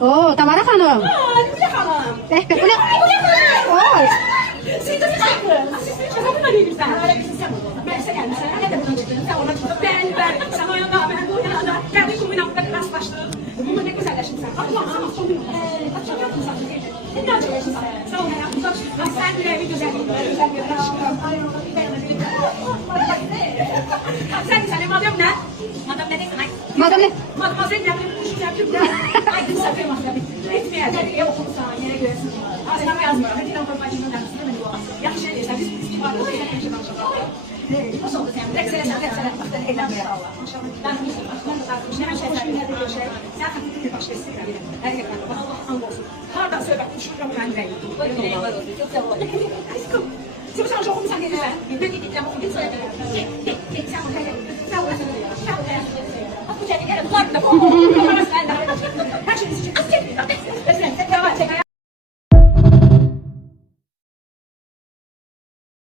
Oo, Tamara Hanım. Lüle Hanım. Bu ne? Oy. Siz de siz şaka mı değilsin sen? Öyle bir şey sen oldun. Ben size geldim. Sen nerede buradan çıktın? Sen oradan çıktın. Ben. Sen o yana, ben bu yana. Geldik kumuyla rastlaştık. Bununla ne güzelleştin sen. Allah'ım son gün. Çok yaptın sen. Ne kadar çok yaşın sen. Sağ ol hayatım. Çok şükür. Sen bile bir güzellik. Güzel bir aşkım. Ay ona bir dayanabilirim. Sen madem ne? Madem ne desin? Madem ne? Mademoiselle yapayım, kuşu yapayım. Ay kız yapayım mademoiselle. Etmeyecek. Ev okursan, yere göresin. Sana yazmıyor. Hadi lan babacığım dersin. Değil mi bu? Yaxşı eləyirsən. Biz kibarlı şeyler yaşamışıq. Nasıl oldu sen? Tek sene. Bak sen eğlenmeye Allah. Ben de tartışmışım. Hemen şeylerle görüşelim. Sen hakkında bir başka istiyor. Gerçekten. Allah hamdolsun. Hardan söyle bak. Şükran ben de. Çok sağ ol. Aşkım. Sen sen çok güzel gelirsen. Ben gideceğim. O gün söyle. Sen o kadar. Sen o kadar. Sen o kadar. Bak bu çocuk yere tutar da.